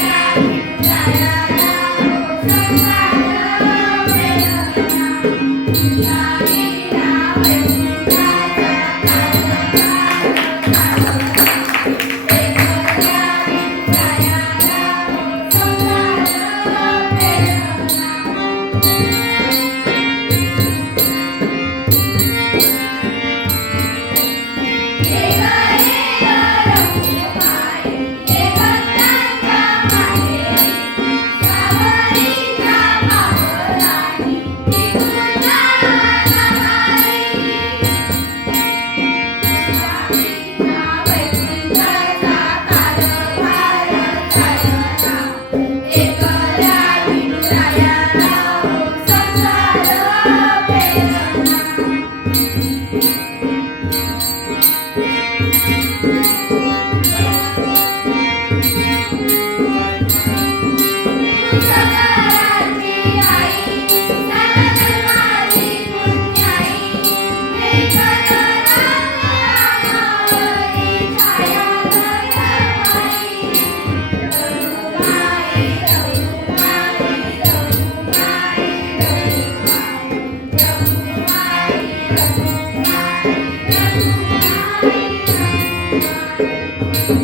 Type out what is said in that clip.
Yeah. Música